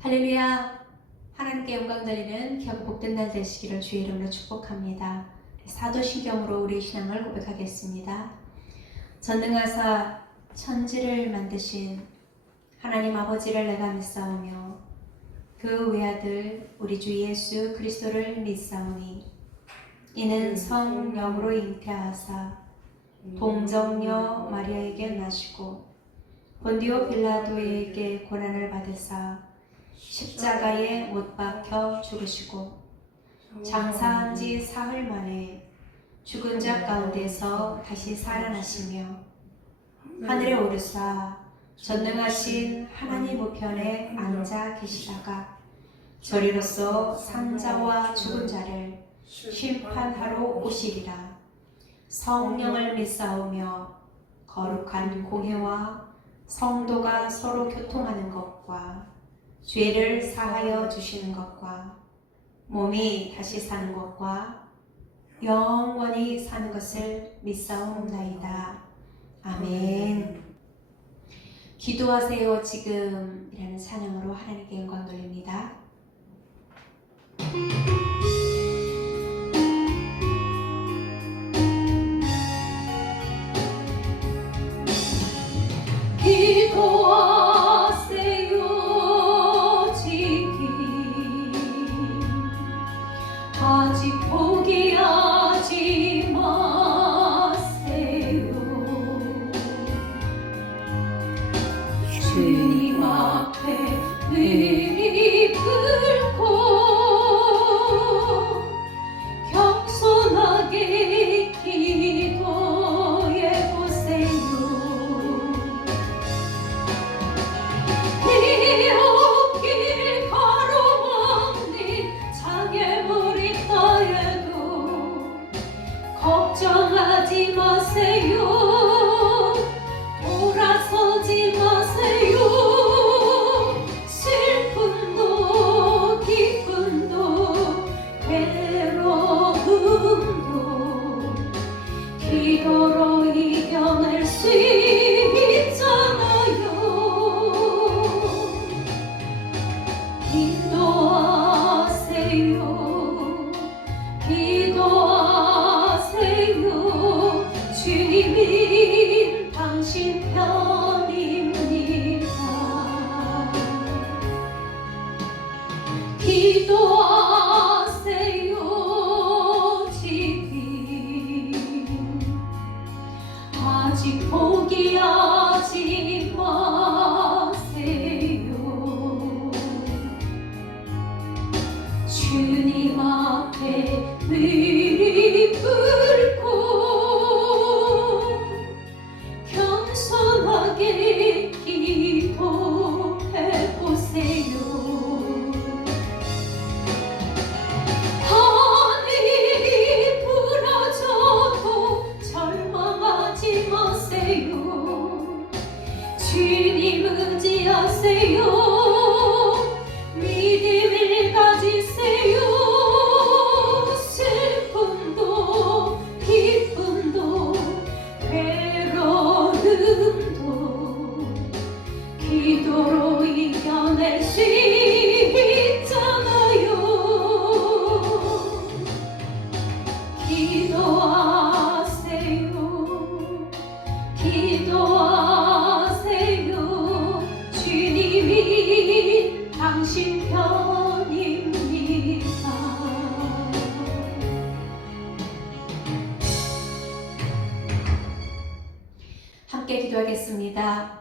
할렐루야. 하나님께 영광 돌리는 귀하고 복된 날 되시기를 주의 이름으로 축복합니다. 사도신경으로 우리 신앙을 고백하겠습니다. 전능하사 천지를 만드신 하나님 아버지를 내가 믿사오며 그 외아들 우리 주 예수 그리스도를 믿사오니 이는 성령으로 잉태하사 동정녀 마리아에게 나시고 본디오 빌라도에게 고난을 받으사 십자가에 못 박혀 죽으시고 장사한 지 사흘 만에 죽은 자 가운데서 다시 살아나시며 하늘에 오르사 전능하신 하나님 우편에 앉아 계시다가 저리로서 산자와 죽은 자를 심판하러 오시리라. 성령을 믿사오며 거룩한 공회와 성도가 서로 교통하는 것과 죄를 사하여 주시는 것과 몸이 다시 사는 것과 영원히 사는 것을 믿사옵나이다. 아멘. 기도하세요 지금 이라는 찬양으로 하나님께 영광 돌립니다. 아직 포기하지 마세요. 주님 앞에 늘 꿇고 겸손하게 기도해 보세요. 걱정하지 마세요. 돌아서지 마세요. 슬픔도 기쁨도 괴로움도 기도로 이겨낼 수 있잖아요. 기도하세요. 기도하세요. 주님이 당신 편입니다. 기도하세요 지금 아직 포기하지 마세요. 주님 앞에 늘 꿇고 겸손하게 기도해 보세요. 하늘이 부러져도 절망하지 마세요. 주님 의지하세요. 믿음을 가지세요. 슬픔도 기쁨도 괴로움도 기도로 이겨낼 수 있잖아요. 기도하세요. 기도하세요. 주님이 당신 편입니다. 함께 기도하겠습니다.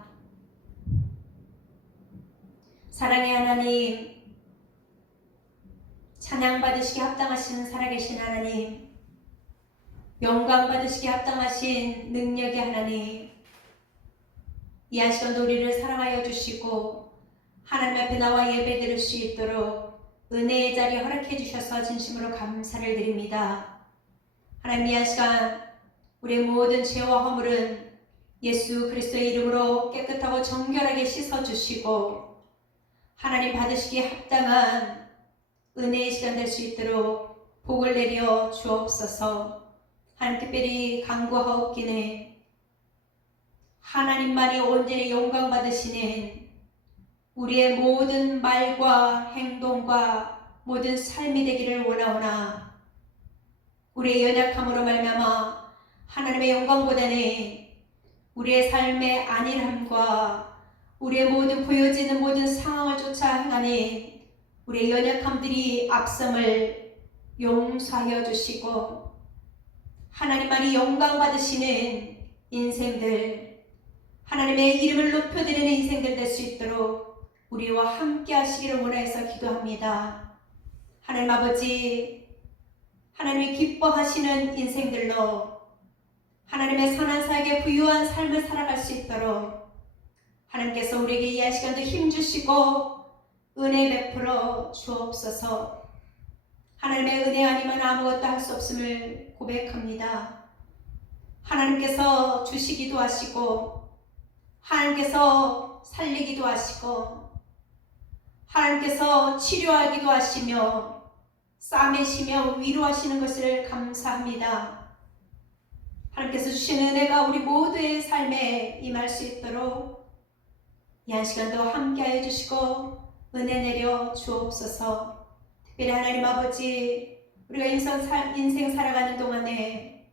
사랑의 하나님, 찬양 받으시기 합당하신 살아계신 하나님, 영광 받으시기 합당하신 능력의 하나님, 이 한 시간도 우리를 사랑하여 주시고 하나님 앞에 나와 예배 드릴 수 있도록 은혜의 자리 허락해 주셔서 진심으로 감사를 드립니다. 하나님, 이 한 시간 우리의 모든 죄와 허물은 예수 그리스도의 이름으로 깨끗하고 정결하게 씻어주시고 하나님 받으시기에 합당한 은혜의 시간 될 수 있도록 복을 내려 주옵소서. 하나님 특별히 간구하옵기는 하나님만이 온전히 영광 받으시는 우리의 모든 말과 행동과 모든 삶이 되기를 원하오나 우리의 연약함으로 말미암아 하나님의 영광보다는 우리의 삶의 안일함과 우리의 모든 보여지는 모든 상황을 쫓아 행하는 우리의 연약함들이 앞섬을 용서하여 주시고 하나님만이 영광 받으시는 인생들, 하나님의 이름을 높여드리는 인생들 될 수 있도록 우리와 함께 하시기를 원하여서 기도합니다. 하나님 아버지, 하나님이 기뻐하시는 인생들로 하나님의 선한 사역에 부유한 삶을 살아갈 수 있도록 하나님께서 우리에게 이 시간도 힘주시고 은혜 베풀어 주옵소서. 하나님의 은혜 아니면 아무것도 할 수 없음을 고백합니다. 하나님께서 주시기도 하시고 하나님께서 살리기도 하시고 하나님께서 치료하기도 하시며 싸매시며 위로하시는 것을 감사합니다. 하나님께서 주시는 은혜가 우리 모두의 삶에 임할 수 있도록 이 한 시간도 함께하여 주시고 은혜 내려 주옵소서. 특별히 하나님 아버지, 우리가 인생 살아가는 동안에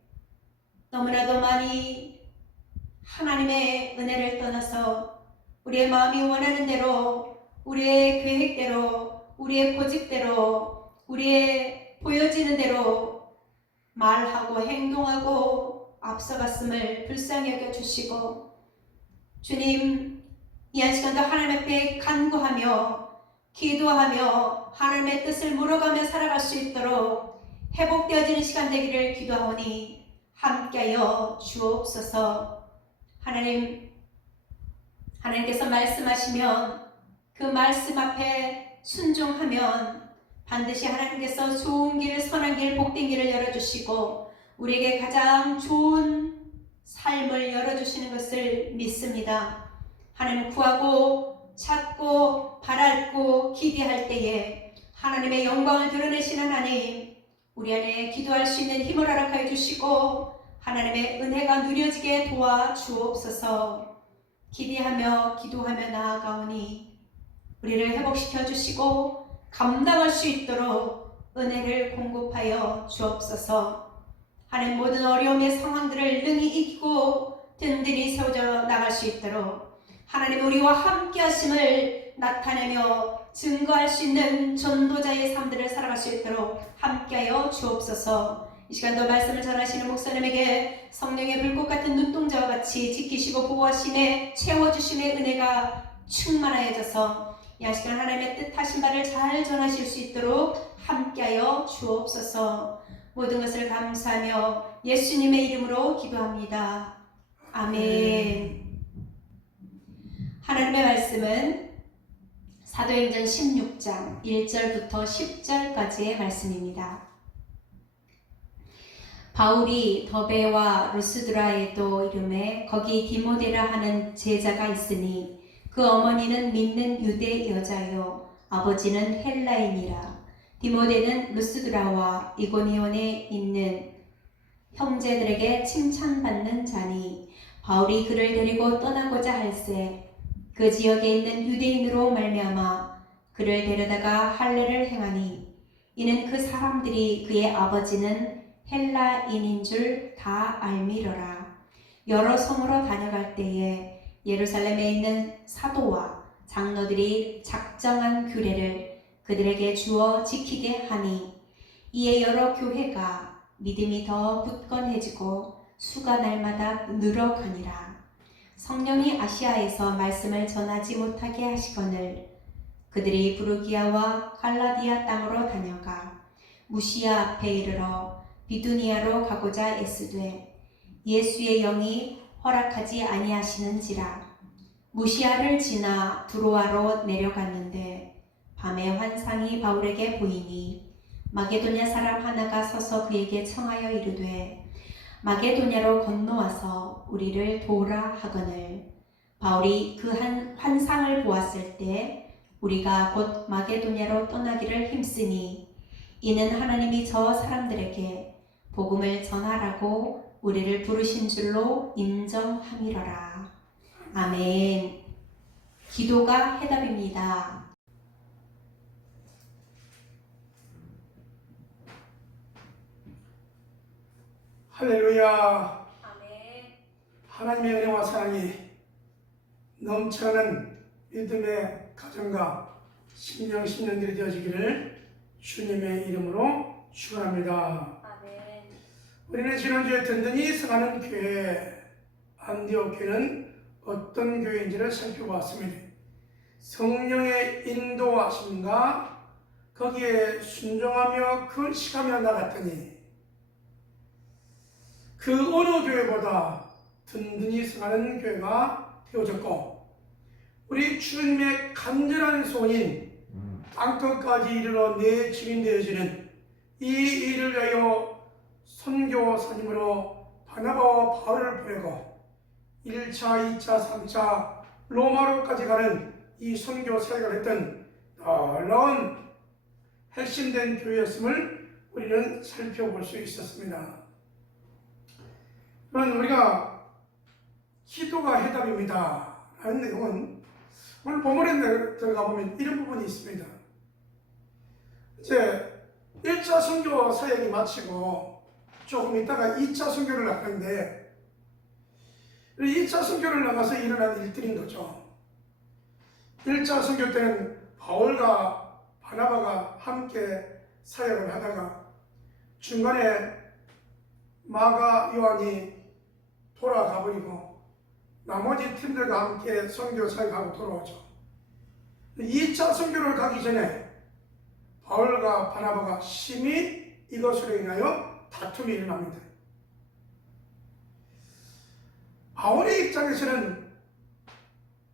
너무나도 많이 하나님의 은혜를 떠나서 우리의 마음이 원하는 대로, 우리의 계획대로, 우리의 고집대로, 우리의 보여지는 대로 말하고 행동하고 앞서갔음을 불쌍히 여겨주시고 주님, 이 한 시간도 하나님 앞에 간구하며 기도하며 하나님의 뜻을 물어가며 살아갈 수 있도록 회복되어지는 시간 되기를 기도하오니 함께하여 주옵소서. 하나님께서 말씀하시면 그 말씀 앞에 순종하면 반드시 하나님께서 좋은 길을, 선한 길, 복된 길을 열어주시고 우리에게 가장 좋은 삶을 열어주시는 것을 믿습니다. 하나님 구하고 찾고 바랄고 기대할 때에 하나님의 영광을 드러내시는 하나님, 우리 안에 기도할 수 있는 힘을 허락하여 주시고 하나님의 은혜가 누려지게 도와주옵소서. 기대하며 기도하며 나아가오니 우리를 회복시켜 주시고 감당할 수 있도록 은혜를 공급하여 주옵소서. 하나님 모든 어려움의 상황들을 능히 이기고 든든히 세워져 나갈 수 있도록 하나님 우리와 함께 하심을 나타내며 증거할 수 있는 전도자의 삶들을 살아갈 수 있도록 함께하여 주옵소서. 이 시간도 말씀을 전하시는 목사님에게 성령의 불꽃 같은 눈동자와 같이 지키시고 보호하심에 채워주심의 은혜가 충만하여져서 이 시간 하나님의 뜻하신 바를 잘 전하실 수 있도록 함께하여 주옵소서. 모든 것을 감사하며 예수님의 이름으로 기도합니다. 아멘. 하나님의 말씀은 사도행전 16장 1절부터 10절까지의 말씀입니다. 바울이 더베와 루스드라에도 이름에 거기 디모데라 하는 제자가 있으니 그 어머니는 믿는 유대 여자요 아버지는 헬라인이라. 디모데는 루스드라와 이고니온에 있는 형제들에게 칭찬받는 자니 바울이 그를 데리고 떠나고자 할새 그 지역에 있는 유대인으로 말미암아 그를 데려다가 할례를 행하니 이는 그 사람들이 그의 아버지는 헬라인인 줄 다 알미러라. 여러 성으로 다녀갈 때에 예루살렘에 있는 사도와 장로들이 작정한 규례를 그들에게 주어 지키게 하니 이에 여러 교회가 믿음이 더 굳건해지고 수가 날마다 늘어가니라. 성령이 아시아에서 말씀을 전하지 못하게 하시거늘 그들이 부르기아와 갈라디아 땅으로 다녀가 무시아 앞에 이르러 비두니아로 가고자 애쓰되 예수의 영이 허락하지 아니하시는지라. 무시아를 지나 두로아로 내려갔는데 밤에 환상이 바울에게 보이니 마게도냐 사람 하나가 서서 그에게 청하여 이르되 마게도냐로 건너와서 우리를 도우라 하거늘 바울이 그 한 환상을 보았을 때 우리가 곧 마게도냐로 떠나기를 힘쓰니 이는 하나님이 저 사람들에게 복음을 전하라고 우리를 부르신 줄로 인정함이러라. 아멘. 기도가 해답입니다. 할렐루야. 아멘. 하나님의 은혜와 사랑이 넘쳐나는 믿음의 가정과 신령 신령들이 되어지기를 주님의 이름으로 축원합니다. 아멘. 우리는 지난주에 든든히 서가는 교회 안디옥 교회는 어떤 교회인지를 살펴보았습니다. 성령의 인도하심과 거기에 순종하며 근식하며 나갔더니 그 어느 교회보다 든든히 서가는 교회가 되어졌고, 우리 주님의 간절한 소원인 땅끝까지 이르러 내 증인 되어지는 이 일을 위하여 선교사님으로 바나바와 바울을 보내고 1차, 2차, 3차 로마로까지 가는 이 선교 사역을 했던 놀라운 핵심된 교회였음을 우리는 살펴볼 수 있었습니다. 그러면 우리가 기도가 해답입니다 라는 내용은 오늘 본문에 들어가 보면 이런 부분이 있습니다. 이제 1차 선교 사역이 마치고 조금 있다가 2차 선교를 나가는데, 2차 선교를 나가서 일어난 일들인 거죠. 1차 선교 때는 바울과 바나바가 함께 사역을 하다가 중간에 마가 요한이 돌아가 버리고 나머지 팀들과 함께 선교 사역하고 돌아오죠. 2차 선교를 가기 전에 바울과 바나바가 심히 이것으로 인하여 다툼이 일어납니다. 바울의 입장에서는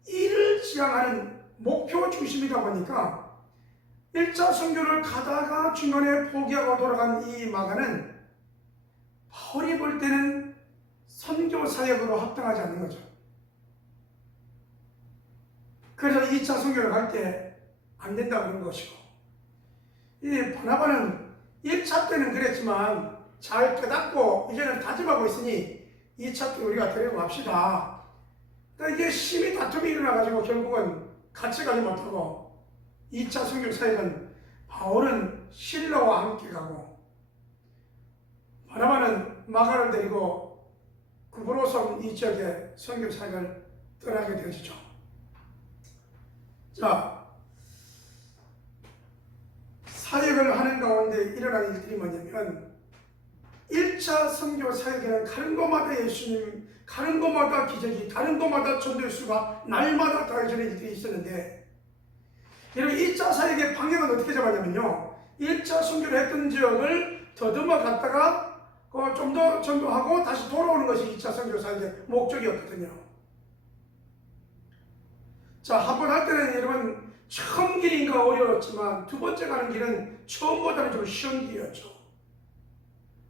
이를 지향하는 목표 중심이다 보니까 1차 선교를 가다가 중간에 포기하고 돌아간 이 마가는 바울이 볼 때는 선교 사역으로 합당하지 않는 거죠. 그래서 2차 선교를 갈 때 안 된다고 그런 것이고, 이 바나바는 1차 때는 그랬지만 잘 깨닫고 이제는 다짐하고 있으니 2차 때 우리가 데리고 갑시다. 그러니까 이게 심히 다툼이 일어나가지고 결국은 같이 가지 못하고 2차 선교 사역은 바울은 실로와 함께 가고 바나바는 마가를 데리고 구브로섬 이 지역에 선교 사역을 떠나게 되어지죠. 자, 사역을 하는 가운데 일어난 일들이 뭐냐면 1차 선교 사역에는 가는 곳마다 예수님, 가는 곳마다 기적이, 가는 곳마다 전도수가 날마다 더해지는 일들이 있었는데, 여러분 2차 사역의 방향은 어떻게 잡았냐면요, 1차 선교를 했던 지역을 더듬어 갔다가 좀 더 전도하고 다시 돌아오는 것이 2차 선교 사역의 목적이었거든요. 자, 한 번 할 때는 여러분 처음 길인가 어려웠지만 두 번째 가는 길은 처음보다는 좀 쉬운 길이었죠.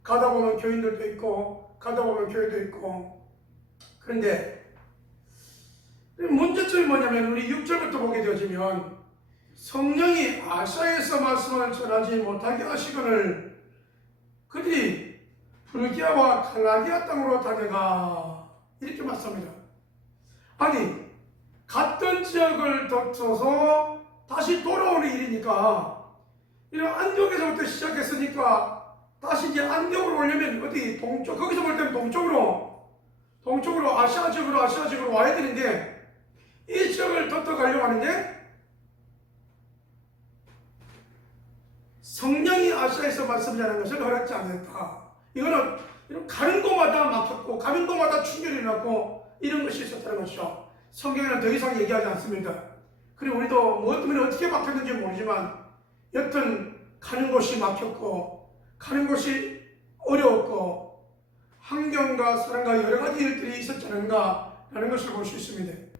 가다 보면 교인들도 있고 가다 보면 교회도 있고. 그런데 문제점이 뭐냐면 우리 6절부터 보게 되어지면 성령이 아시아에서 말씀을 전하지 못하게 하시거늘 그들이 프르기아와 갈라디아 땅으로 다녀가 이렇게 말씀합니다. 아니, 갔던 지역을 덮쳐서 다시 돌아오는 일이니까, 이런 안디옥에서부터 시작했으니까 다시 이제 안디옥으로 오려면 어디 동쪽, 거기서 볼 때는 동쪽으로 아시아 지역으로 와야 되는데 이 지역을 덮어 가려고 하는데 성령이 아시아에서 말씀 전하는 것을 허락지 않았다. 이거는 가는 곳마다 막혔고 가는 곳마다 충돌이 일어났고 이런 것이 있었다는 것이죠. 성경에는 더 이상 얘기하지 않습니다. 그리고 우리도 뭐 때문에 어떻게 막혔는지 모르지만 여튼 가는 곳이 막혔고 가는 곳이 어려웠고 환경과 사람과 여러 가지 일들이 있었지 않은가 라는 것을 볼 수 있습니다.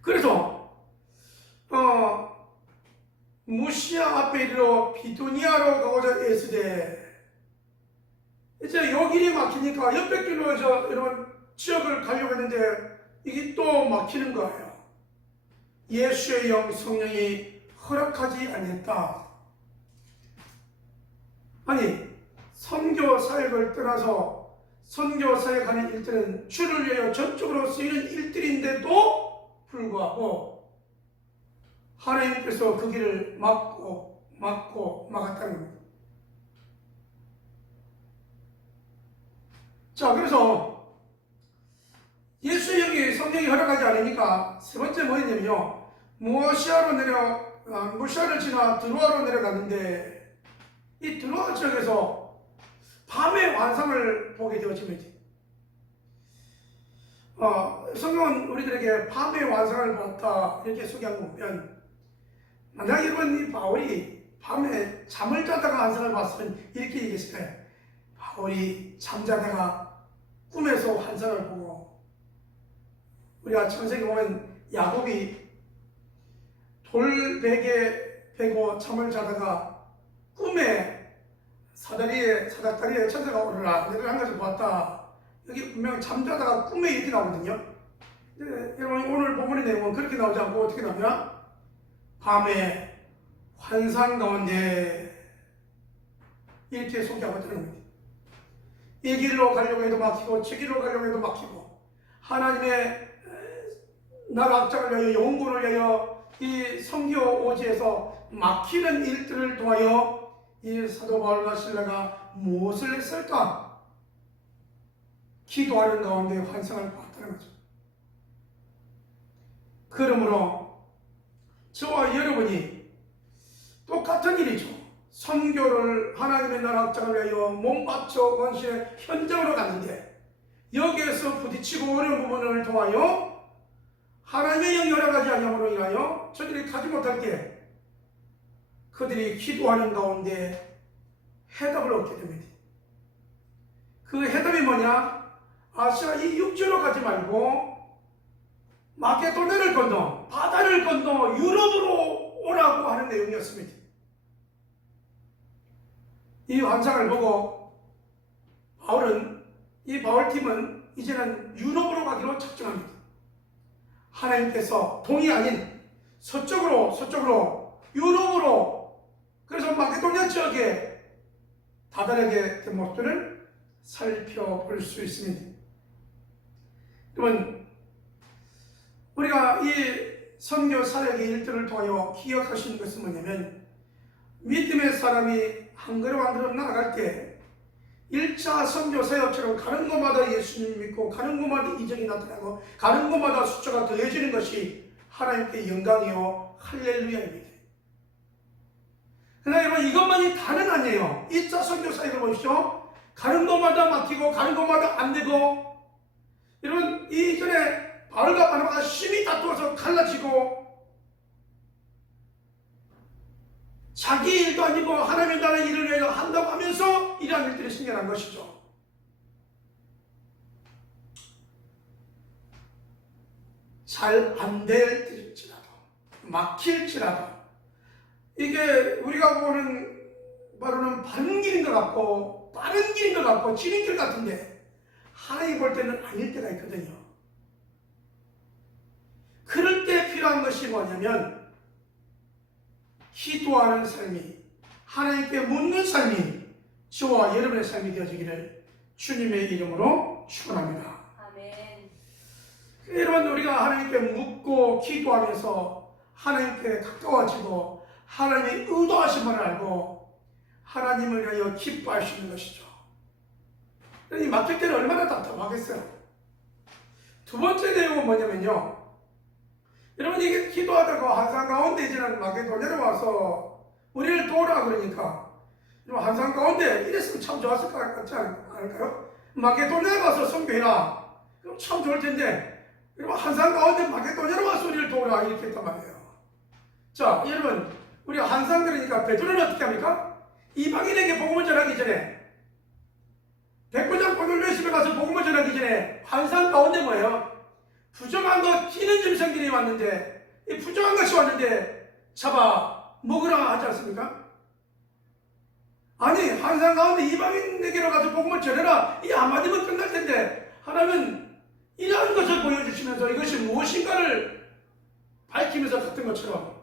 그래서 무시아 앞에 이르러 비두니아로 가고자 애쓰되, 이제 요 길이 막히니까 옆에 길로 이런 지역을 가려고 했는데 이게 또 막히는 거예요. 예수의 영 성령이 허락하지 않았다. 아니, 선교 사역을 떠나서 선교 사역하는 일들은 주를 위하여 전적으로 쓰이는 일들인데도 불구하고 하나님께서 그 길을 막았다는 겁니다. 자, 그래서 예수의 영이 성령이 허락하지 않으니까 세 번째 뭐였냐면요, 무시아를 지나 드로아로 내려갔는데 이 드로아 지역에서 밤의 환상을 보게 되어집니다. 성경은 우리들에게 밤의 환상을 보았다 이렇게 소개한 거 보면, 만약 여러분 이 바울이 밤에 잠을 자다가 환상을 봤으면 이렇게 얘기했을 거예요. 바울이 잠자다가 꿈에서 환상을 보고, 우리가 창세기 보면 야곱이 돌베개 베고 잠을 자다가 꿈에 사닥다리에 천사가 오르라 내려간 것을 보았다. 여기 분명 잠자다가 꿈에 이렇게 나오거든요. 여러분 오늘 본문의 내용은 그렇게 나오지 않고 어떻게 나오냐? 밤에 환상 가운데 이렇게 소개하고 있다는 겁니다. 이 길로 가려고 해도 막히고 저 길로 가려고 해도 막히고, 하나님의 나라 확장을 위하여 영혼을 위하여 이 선교 오지에서 막히는 일들을 통하여 이 사도 바울과 실라가 무엇을 했을까? 기도하는 가운데 환상을 봤다는 거죠. 그러므로 저와 여러분이 똑같은 일이죠. 선교를 하나님의 나라 확장을 위하여 몸바쳐 원신의 현장으로 갔는데, 여기에서 부딪히고 어려운 부분을 통하여 하나님의 영이 허락하지 않음으로 인하여 저들이 가지 못할 때 그들이 기도하는 가운데 해답을 얻게 됩니다. 그 해답이 뭐냐? 아시아 이 육지로 가지 말고 마게도냐를 건너 바다를 건너 유럽으로 오라고 하는 내용이었습니다. 이 환상을 보고 바울팀은 이제는 유럽으로 가기로 작정합니다. 하나님께서 동이 아닌 서쪽으로 유럽으로, 그래서 마게도냐 지역에 다다르게 된 모습들을 살펴볼 수 있습니다. 여러분, 우리가 이 선교 사역의 일들을 통하여 기억할 수 있는 것은 뭐냐면, 믿음의 사람이 한 걸음 한 걸음 나아갈 때 1차 선교 사역처럼 가는 곳마다 예수님 믿고 가는 곳마다 이적이 나타나고 가는 곳마다 숫자가 더해지는 것이 하나님께 영광이요 할렐루야입니다. 그러나 여러분, 이것만이 다는 아니에요. 1차 선교 사역을 보십시오. 가는 곳마다 막히고 가는 곳마다 안 되고, 여러분 이전에 바울과 바나바가 심히 다투어서 갈라지고, 자기 일도 아니고 하나님의 나라 일을 위해서 한다고 하면서 이러한 일들이 생겨난 것이죠. 잘 안 될지라도, 막힐지라도, 이게 우리가 보는 바로는 바른 길인 것 같고 빠른 길인 것 같고 지름길 같은데, 하나님 볼 때는 아닐 때가 있거든요. 그럴 때 필요한 것이 뭐냐면, 기도하는 삶이, 하나님께 묻는 삶이 저와 여러분의 삶이 되어지기를 주님의 이름으로 축원합니다. 아멘. 여러분, 우리가 하나님께 묻고 기도하면서 하나님께 가까워지고 하나님의 의도하심을 알고 하나님을 위하여 기뻐할 수 있는 것이죠. 이 막힐 때는 얼마나 답답하겠어요. 두 번째 내용은 뭐냐면요, 여러분, 이게 기도하다가 환상 가운데 이제는 마게도냐로 와서 우리를 도우라 그러니까, 환상 가운데 이랬으면 참 좋았을 것 같지 않을까요? 마게도냐에 와서 선교해라, 그럼 참 좋을 텐데, 여러분, 환상 가운데 마게도냐로 와서 우리를 도우라 이렇게 했단 말이에요. 자, 여러분, 우리 환상 그러니까 베드로는 어떻게 합니까? 이방인에게 복음을 전하기 전에, 백부장 고넬료의 집에 가서 복음을 전하기 전에 환상 가운데 뭐예요? 부정한 것 튀는 짐승들이 왔는데, 이 부정한 것이 왔는데 잡아 먹으라 하지 않습니까? 아니, 환상 가운데 이방인에게로 가서 복음을 전해라, 이 한마디면 끝날 텐데, 하나님은 이러한 것을 보여주시면서 이것이 무엇인가를 밝히면서 같은 것처럼,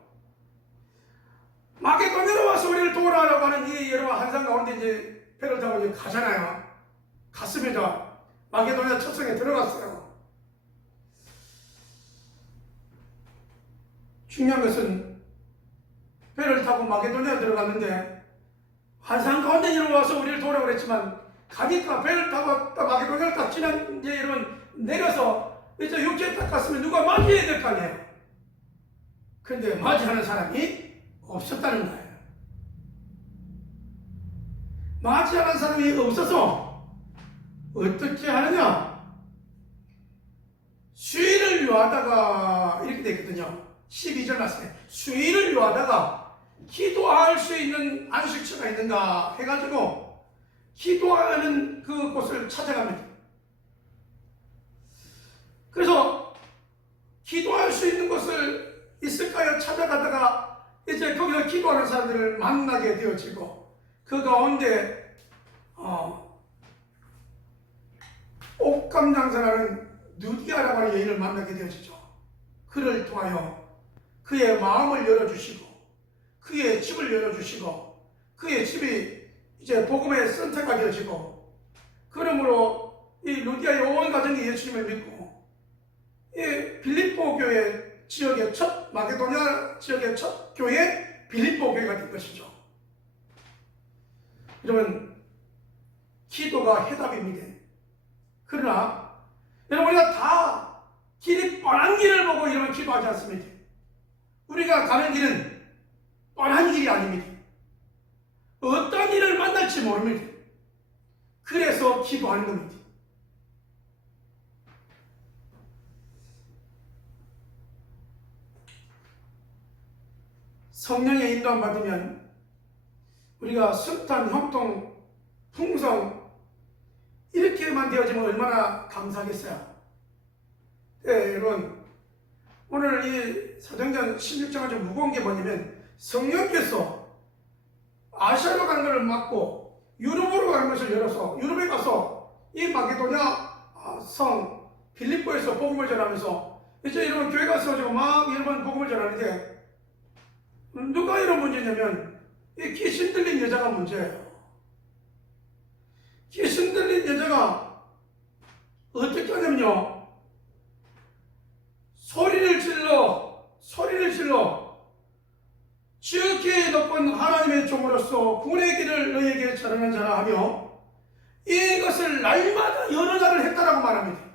마게도냐로 와서 우리를 도우라고 하는 이 여러분 환상 가운데 이제 배를 타고 이제 가잖아요. 갔습니다. 마게도냐 첫 성에 들어갔어요. 중요한 것은 배를 타고 마게도니아 들어갔는데 환상 가운데 이런 와서 우리를 도우라고 그랬지만 가니까 배를 타고 마게도니아를 딱 지난 이제 이런 내려서 이제 육지에 딱 갔으면 누가 맞이해야 될 거 아니에요. 그런데 맞이하는 사람이 없었다는 거예요. 맞이하는 사람이 없어서 어떻게 하느냐? 수위를 요하다가 이렇게 되거든요. 12절 말씀에 수위를 요하다가 기도할 수 있는 안식처가 있는가 해가지고 기도하는 그 곳을 찾아갑니다. 그래서 기도할 수 있는 곳을 있을까요? 찾아가다가 이제 거기서 기도하는 사람들을 만나게 되어지고 그 가운데 옷감 장사라는 누디아라고 하는 여인을 만나게 되어지죠. 그를 통하여 그의 마음을 열어주시고 그의 집을 열어주시고 그의 집이 이제 복음의 선택가 되어지고 그러므로 이 루디아의 온 가정이 예수님을 믿고 이 빌립보 교회 지역의 첫 마게도니아 지역의 첫 교회 빌립보 교회가 된 것이죠. 여러분 기도가 해답입니다. 그러나 여러분 우리가 다 길이 뻔한 길을 보고 이러면 기도하지 않습니다. 우리가 가는 길은 뻔한 길이 아닙니다. 어떤 일을 만날지 모릅니다. 그래서 기도하는 겁니다. 성령의 인도함 받으면 우리가 성탄, 형통, 풍성 이렇게만 되어지면 얼마나 감사하겠어요. 네, 여러분 오늘 이 사도행전 16장은 좀 무거운 게 뭐냐면 성령께서 아시아로 가는 것을 막고 유럽으로 가는 것을 열어서 유럽에 가서 이 마게도냐 성 빌립보에서 복음을 전하면서 이제 이런 교회 가서 지금 막 여러분 복음을 전하는데 누가 이런 문제냐면 이 귀신 들린 여자가 문제예요. 귀신 들린 여자가 어떻게 하냐면요 소리를 질러 지극히 높은 하나님의 종으로서 구원의 길을 너에게 전하는 자라 하며 이것을 날마다 여러 날을 했다라고 말합니다.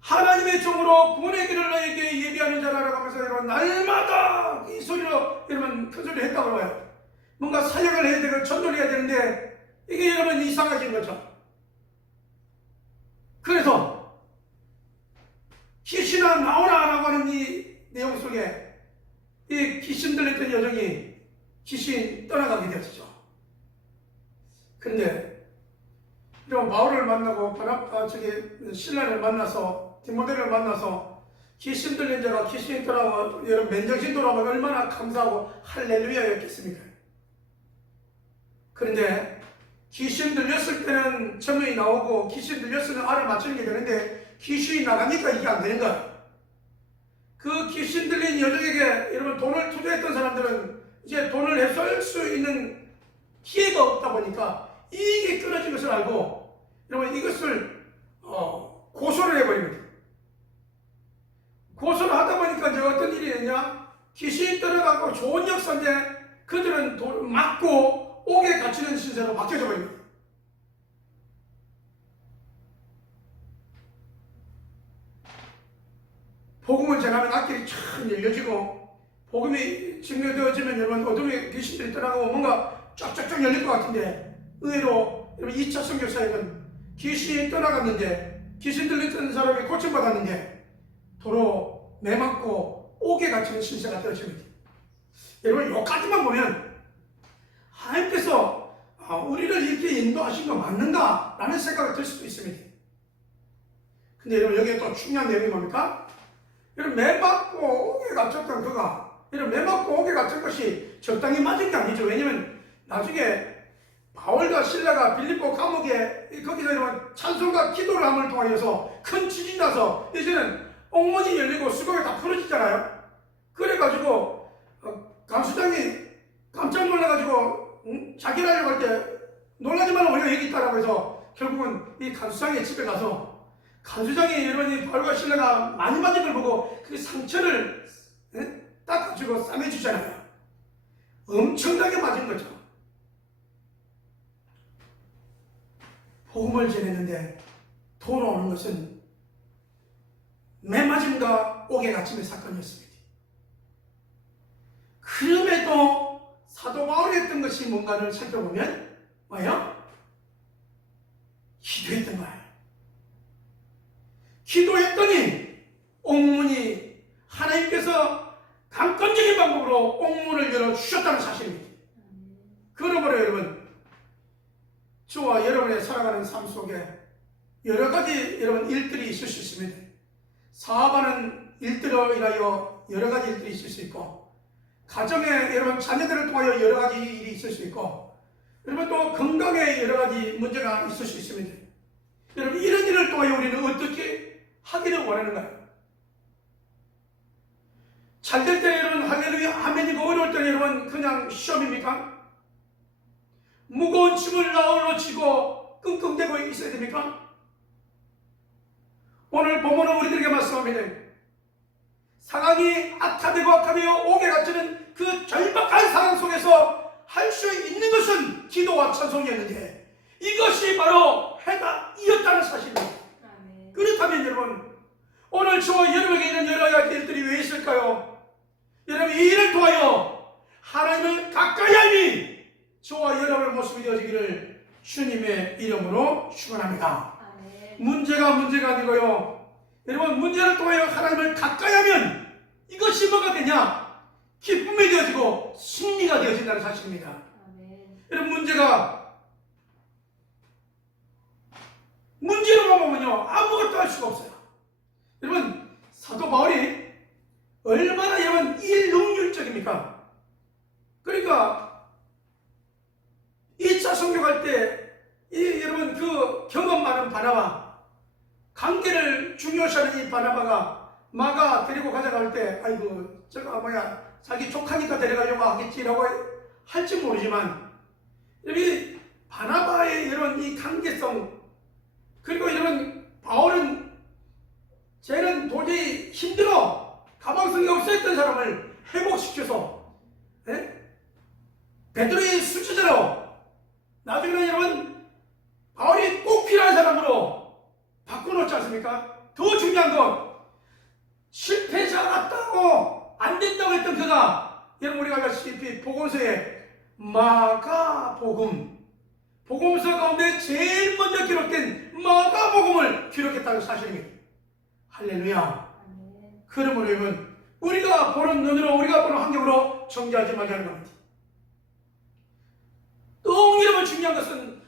하나님의 종으로 구원의 길을 너에게 예비하는 자라고 하면서 여러분 날마다 이 소리로 여러분 큰 소리를 했다고 해요. 뭔가 사역을 해야 되고 전도를 해야 되는데 이게 여러분 이상하신 거죠. 그래서 귀신아 나오라 라고 하는 이 내용 속에 이 귀신 들렸던 여정이 귀신 떠나가게 되었죠. 그런데 여러분 바울을 만나고 신라를 만나서 디모데를 만나서 귀신 들린 자가 귀신이 떠나고 여러분 맨정신 돌아오면 얼마나 감사하고 할렐루야였겠습니까? 그런데 귀신 들렸을 때는 점이 나오고 귀신 들렸으면 알을 맞추는 게 되는데 귀신이 나가니까 이게 안 되는 거야. 그 귀신 들린 여정에게 여러분 돈을 투자했던 사람들은 이제 돈을 해소할 수 있는 기회가 없다 보니까 이익이 끊어진 것을 알고 여러분 이것을 고소를 해버립니다. 고소를 하다 보니까 이제 어떤 일이 있냐? 귀신이 떠나가고 좋은 역사인데 그들은 돈을 맞고 옥에 갇히는 신세로 바뀌어져 버립니다. 복음을 전하면 앞길이 참 열려지고 복음이 증거되어지면 여러분 어둠의 귀신들이 떠나가고 뭔가 쫙쫙쫙 열릴 것 같은데 의외로 여러분 2차 선교 사역은 귀신이 떠나갔는데 귀신 들렸던 사람이 고침받았는데 도로 매맞고 옥에 갇히는 신세가 되어집니다. 여러분 여기까지만 보면 하나님께서 우리를 이렇게 인도하신 거 맞는가? 라는 생각이 들 수도 있습니다. 근데 여러분 여기에 또 중요한 내용이 뭡니까? 여러분 매맞고 옥에 갇혔던 그가 이런 매맞고 옥에 갇힌 것이 적당히 맞은 게 아니죠. 왜냐면 나중에 바울과 신라가 빌립보 감옥에 거기서 이런 찬송과 기도를 함을 통하여서 큰 지진이 나서 이제는 옥문이 열리고 수갑이 다 풀어지잖아요. 그래가지고 감수장이 깜짝 놀라가지고 자기를 하려고 할 때 놀라지 말라 우리가 여기 있다라고 해서 결국은 이 감수장의 집에 가서 간수장이 여러분이 바울과 실라가 많이 맞은 걸 보고 그 상처를 닦아주고 싸매주잖아요. 엄청나게 맞은 거죠. 복음을 전했는데 돌아오는 것은 매맞음과 옥에 갇힘의 사건이었습니다. 그럼에도 사도 바울이 했던 것이 뭔가를 살펴보면 뭐예요? 기도했던 거예요. 기도했더니 옥문이 하나님께서 강권적인 방법으로 옥문을 열어주셨다는 사실입니다. 그러므로 여러분, 저와 여러분의 살아가는 삶 속에 여러 가지 여러분 일들이 있을 수 있습니다. 사업하는 일들로 인하여 여러 가지 일들이 있을 수 있고, 가정에 여러분 자녀들을 통하여 여러 가지 일이 있을 수 있고, 여러분 또 건강에 여러 가지 문제가 있을 수 있습니다. 여러분 이런 일을 통하여 우리는 어떻게 하기를 원하는가요? 잘 될 때 여러분 할렐루야 아멘이고, 어려울 때 여러분 그냥 시험입니까? 무거운 짐을 나홀로 지고 끙끙대고 있어야 됩니까? 오늘 본문은 우리들에게 말씀합니다. 상황이 악화되어 옥에 갇히는 그 절박한 상황 속에서 할 수 있는 것은 기도와 찬송이었는데, 이것이 바로 해답이었다는 사실입니다. 아멘. 그렇다면 여러분, 오늘 저와 여러분에게 있는 여러 가지 일들이 왜 있을까요? 여러분 이 일을 통하여 하나님을 가까이 하니 저와 여러분의 모습이 되어지기를 주님의 이름으로 축원합니다. 아멘. 문제가 아니고요, 여러분 문제를 통하여 하나님을 가까이 하면 이것이 뭐가 되냐? 기쁨이 되어지고 승리가 되어진다는 사실입니다. 아멘. 여러분 문제로만 보면요 아무것도 할 수가 없어요. 여러분 사도 바울이 얼마나 여러분 일능률적입니까? 그러니까 2차 선교갈 때 여러분 그 경험 많은 바나바, 관계를 중요시하는 이 바나바가 마가 데리고 가져갈 때 아이고 저거 뭐야 자기 족하니까 데려가려고 하겠지라고 할지 모르지만, 여기 바나바의 이런 이 관계성, 그리고 이런 바울은 쟤는 도저히 힘들어 가망성이 없어했던 사람을 회복시켜서 베드로의 수제자로 나중에는 여러분 바울이 꼭 필요한 사람으로 바꿔놓지 않습니까? 더 중요한 건 실패자 같다고 안 된다고 했던 그가, 여러분 우리가 알다시피 복음서에 마가복음, 복음서 가운데 제일 먼저 기록된 마가복음을 기록했다는 사실입니다. 할렐루야. 아멘. 그러므로 여러분 우리가 보는 눈으로, 우리가 보는 환경으로 정죄하지 말자는 겁니다. 또 여러분 중요한 것은,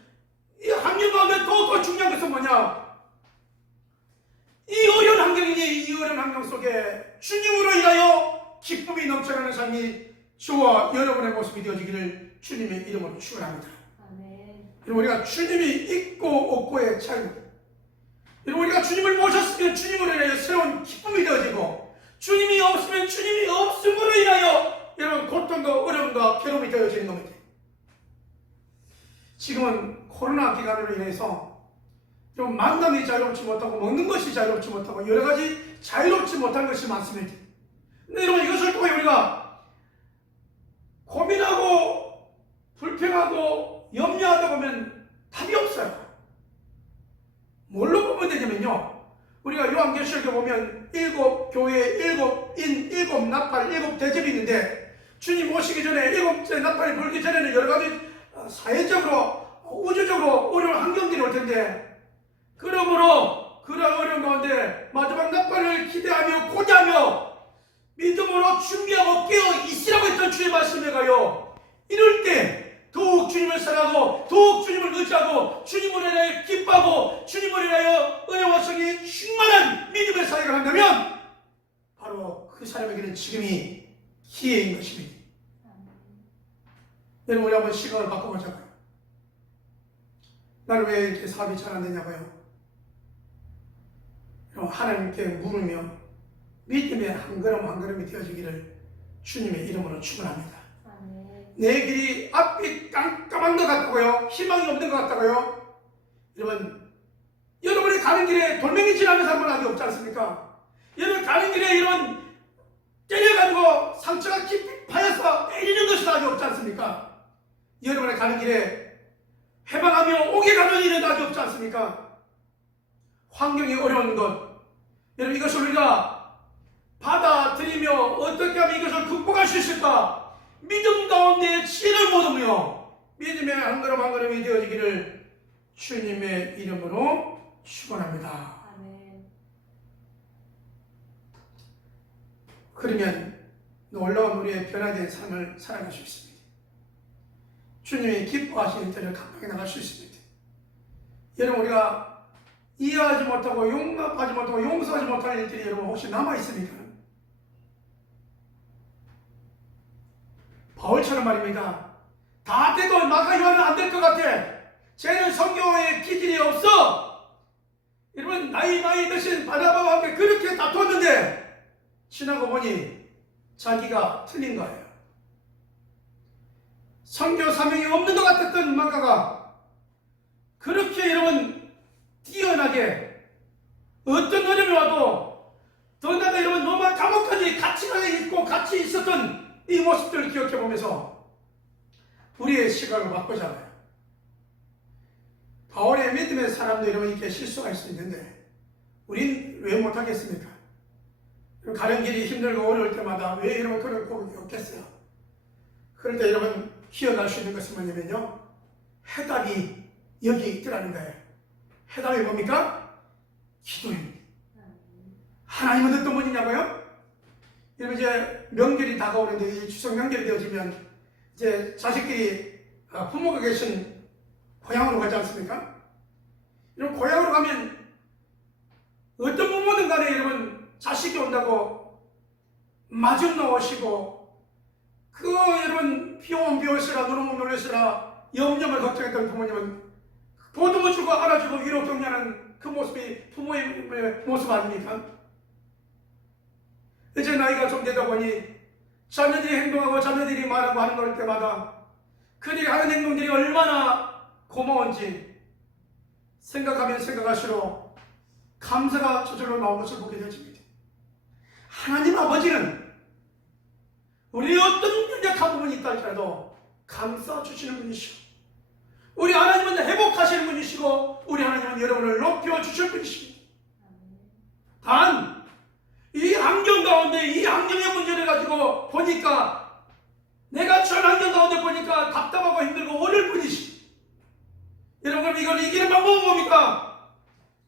이 환경 가운데 더 중요한 것은 뭐냐? 이 어려운 환경이니 이 어려운 환경 속에 주님으로 인하여 기쁨이 넘쳐나는 삶이 저와 여러분의 모습이 되어지기를 주님의 이름으로 축원합니다. 아멘. 여러분 우리가 주님이 있고 없고의 차이입니다. 여러분 우리가 주님을 모셨으면 주님으로 인하여 새로운 기쁨이 되어지고, 주님이 없으면 주님이 없음으로 인하여 여러분 고통과 어려움과 괴로움이 되어지는 겁니다. 지금은 코로나 기간으로 인해서 좀 만남이 자유롭지 못하고 먹는 것이 자유롭지 못하고 여러 가지 자유롭지 못한 것이 많습니다. 근데 여러분 이것을 통해 우리가 고민하고 불평하고 염려하다 보면 답이 없어요. 뭘로 보면 되냐면요, 우리가 요한계시록에 보면 7교회, 7인, 7나팔, 7대접이 있는데, 주님 오시기 전에 7째 나팔이 불기 전에는 여러 가지 사회적으로 우주적으로 어려운 환경들이 올 텐데, 그러므로 그런 어려운 가운데 마지막 나팔을 기대하며 고대하며 믿음으로 준비하고 깨어 있으라고 했던 주의 말씀에 가요, 이럴 때 더욱 주님을 사랑하고 더욱 주님을 의지하고 주님으로 인하여 기뻐하고 주님으로 인하여 은혜와 성이 충만한 믿음의 사역을 한다면 바로 그 사람에게는 지금이 기회인 것입니다. 여러분 우리 한번 시각을 바꿔보자고요. 나는 왜 이렇게 사업이 잘 안 되냐고요? 하나님께 물으며 믿음의 한 걸음 한 걸음이 되어지기를 주님의 이름으로 축원합니다. 내 길이 앞이 깜깜한 것 같다고요? 희망이 없는 것 같다고요? 여러분 여러분이 가는 길에 돌멩이 지나면서 한번 하기 없지 않습니까? 여러분 가는 길에 이런 때려가지고 상처가 깊이 파여서 때리는 것이 하기 없지 않습니까? 여러분의 가는 길에 해방하며 오게 가는 일은 하기 없지 않습니까? 환경이 어려운 것, 여러분 이것을 우리가 받아들이며 어떻게 하면 이것을 극복할 수 있을까? 믿음 가운데 지혜를 모으며 믿음의 한 걸음 한 걸음이 되어지기를 주님의 이름으로 축원합니다. 아멘. 그러면 놀라운 우리의 변화된 삶을 살아갈 수 있습니다. 주님이 기뻐하시는 때를 감당해 나갈 수 있습니다. 여러분 우리가 이해하지 못하고 용납하지 못하고 용서하지 못하는 일들이 여러분 혹시 남아있습니까? 바울처럼 말입니다. 다 돼도 마가 요한은 안 될 것 같아. 쟤는 성경에 기질이 없어. 여러분 나이 드신 바나바와 함께 그렇게 다투었는데 지나고 보니 자기가 틀린 거예요. 성경 사명이 없는 것 같았던 마가가 그렇게 여러분 뛰어나게 어떤 어려움이 와도 더 나아가 여러분 로마 감옥까지 같이 있고 같이 있었던 이 모습들을 기억해 보면서 우리의 시각을 바꾸잖아요. 바울의 믿음의 사람도 여러분 이렇게 실수할 수 있는데 우린 왜 못하겠습니까? 가는 길이 힘들고 어려울 때마다 왜 여러분 그런 고백이 없겠어요? 그런데 여러분 기억할 수 있는 것은 뭐냐면요, 해답이 여기 있더라는 거예요. 해답이 뭡니까? 기도입니다. 하나님은 어떤 분이냐고요? 여러분 이제 명절이 다가오는데 이 추석 명절이 되어지면 이제 자식들이 부모가 계신 고향으로 가지 않습니까? 여러분 고향으로 가면 어떤 부모든 간에 여러분 자식이 온다고 마중 나오시고 그 여러분 비오면 비올시라 눈오면 놀라시라 염려을 걱정했던 부모님은 보듬어 주고 알아주고 위로 격려하는 그 모습이 부모의 모습 아닙니까? 이제 나이가 좀 되다 보니 자녀들이 행동하고 자녀들이 말하고 하는 걸 때마다 그들이 하는 행동들이 얼마나 고마운지 생각하면 생각할수록 감사가 저절로 나오는 것을 보게 되어집니다. 하나님 아버지는 우리 어떤 연약한 부분이 있다 할지라도 감싸 주시는 분이시고 우리 하나님은 회복하시는 분이시고 우리 하나님은 여러분을 높여주실 분이십니다. 단 이 환경 가운데 이 환경의 문제를 가지고 보니까 내가 전 환경 가운데 보니까 답답하고 힘들고 어려울 뿐이시. 여러분 이걸 이기는 방법은 뭡니까?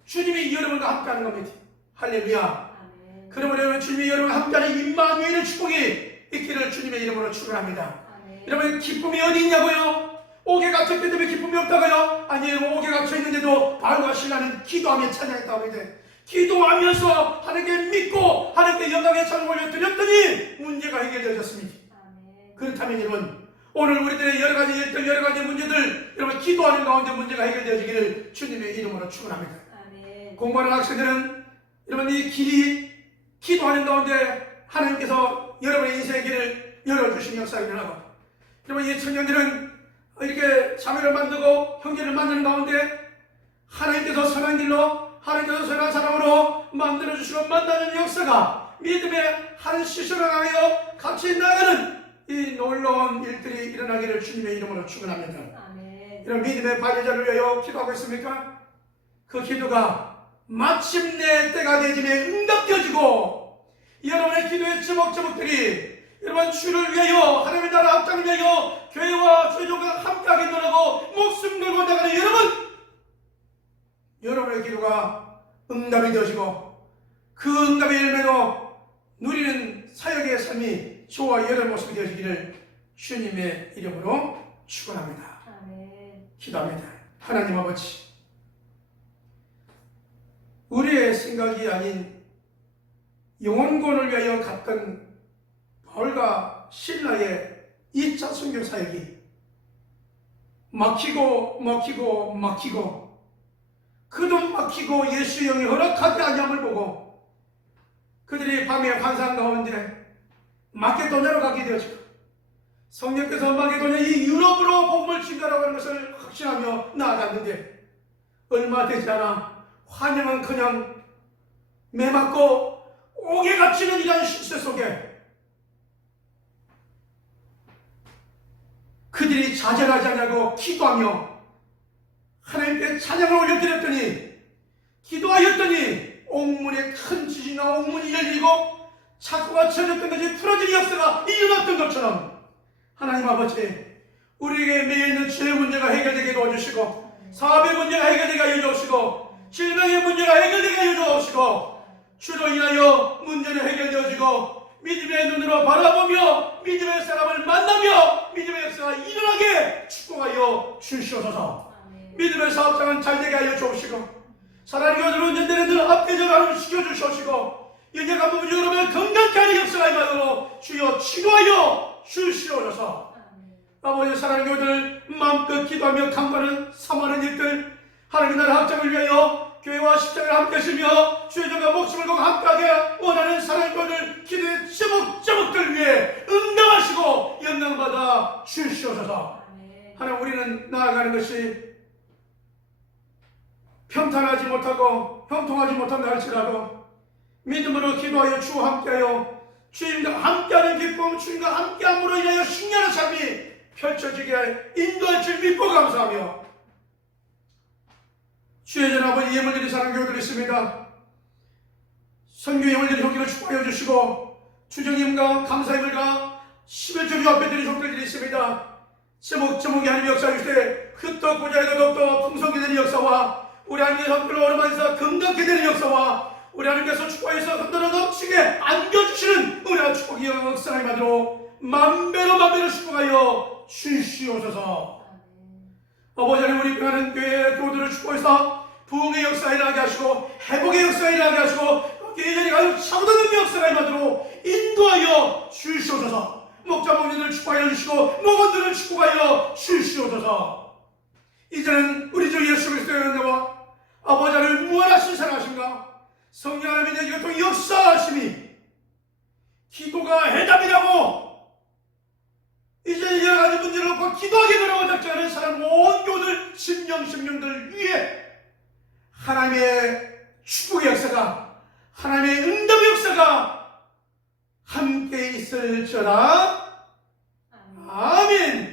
주님이 여러분과 함께하는 겁니다. 할렐루야. 아멘. 그러므로 여러분 주님이 여러분과 함께하는 임마누엘의 축복이 있기를 주님의 이름으로 축원합니다. 여러분 기쁨이 어디 있냐고요? 옥에 갇혔기 때문에 기쁨이 없다고요? 아니 여러분 옥에 갇혀 있는데도 바울과 실라는 기도하며 찬양했다고 합니다. 기도하면서 하나님께 믿고 하나님께 영광의 찬양을 올려드렸더니 문제가 해결되어졌습니다. 그렇다면 여러분 오늘 우리들의 여러 가지 일들 여러 가지 문제들 여러분 기도하는 가운데 문제가 해결되어지기를 주님의 이름으로 축원합니다. 공부하는 학생들은 여러분 이 길이 기도하는 가운데 하나님께서 여러분의 인생의 길을 열어주신 역사가 일어나고 여러분 이 청년들은 이렇게 자매를 만들고 형제를 만드는 가운데 하나님께서 선한 길로 하나님께서 선한 사람으로 만들어주시고 만나는 역사가 믿음의 한 시설을 하여 같이 나가는 이 놀라운 일들이 일어나기를 주님의 이름으로 축원합니다. 이런 믿음의 발휘자를 위하여 기도하고 있습니까? 그 기도가 마침내 때가 되짐에 응답되어지고 여러분의 기도의 제목들이 여러분 주를 위하여 하나님의 나라 확장을 위하여 교회와 주족과 함께하게 노력하고 목숨 걸고 나가는 여러분의 기도가 응답이 되어지고 그 응답의 열매로 누리는 사역의 삶이 저와 여러분의 모습이 되어지기를 주님의 이름으로 축원합니다. 기도합니다. 하나님 아버지 우리의 생각이 아닌 영혼권을 위하여 갔던 바울과 실라의 2차 선교 사역이 막히고 그도 막히고 예수의 영이 허락하지 아니함을 보고 그들이 밤에 환상 가운데 마게도냐로 가게 되어지고 성령께서 마게도냐 이 유럽으로 복음을 전가라고 하는 것을 확신하며 나아갔는데 얼마 되지 않아 환영은 그냥 매맞고 옥에 갇히는 이런 실세 속에 그들이 좌절하지 않냐고 기도하며 하나님께 찬양을 올려드렸더니 기도하였더니 옥문에 큰 지진이나 옥문이 열리고 착고가 쳐졌던 것이 풀어진 역사가 일어났던 것처럼 하나님 아버지 우리에게 매일 있는 죄의 문제가 해결되게 도와주시고 사업의 문제가 해결되게 하여 주시고 질병의 문제가 해결되게 하여 주시고 주로 인하여 문제는 해결되어지고 믿음의 눈으로 바라보며 믿음의 사람을 만나며 믿음의 역사가 일어나게 축복하여 주시옵소서. 믿음의 사업장은 잘되게 하여 주옵시고 사랑의 교회를 운전되는 늘 앞대전을 시켜주시옵시고 영역 한 부분 여러분을 건강케 하는 역사가 임하도록 주여 치료하여 주시옵소서. 아버지 사랑의 교회들 마음껏 기도하며 강구하는 사모하는 일들 하나님 나라 확장을 위하여 교회와 십자가를 함께 하시며 주의 종과 목숨을 걸고 함께하게 원하는 사랑의 교회들 기도의 제목들 위해 응답하시고 영광받아 주시옵소서. 하나님 우리는 나아가는 것이 평탄하지 못하고 형통하지 못한다 할지라도 믿음으로 기도하여 주와 함께하여 주님과 함께하는 기쁨 주님과 함께함으로 인하여 신령한 삶이 펼쳐지게 인도할 줄 믿고 감사하며 주의 전 아버지 예물 드린 사랑 교우들이 있습니다. 선교 예물 드린 형제를 축복하여 주시고 주정님과 감사임을과 11조 주 앞에 드린 종들이 있습니다. 제목이 하나님 역사 주시되 흩었고자 해도 더욱더 풍성히 되는 역사와 우리 하나님의 선교를 오르면서 건강케 되는 역사와 우리 하나님께서 축복해서 흔들어 넘치게 안겨주시는 우리 하나님 축복의 역사를 받으러 만배로 축복하여 주시옵소서. 아버지 하나님 우리 하나님 교회 교우들을 축복해서 부흥의 역사에 일어나게 하시고 회복의 역사에 일어나게 하시고 예전에 가지고 차고도는 역사를 받으러 인도하여 주시옵소서. 목자 목녀들을 축복하여 주시고 목원들을 축복하여 주시옵소서. 이제는 우리 주 예수 그리스도의 은혜와 아버지 하나님 무한하신 사랑하신가 성령 하나님의 교통 역사하심이 기도가 해답이라고 이제 여러 가지 문제를 놓고 기도하게 되라고 작정하는 사람 온 교우들 심령들 위해 하나님의 축복의 역사가 하나님의 응답의 역사가 함께 있을지어다. 아멘.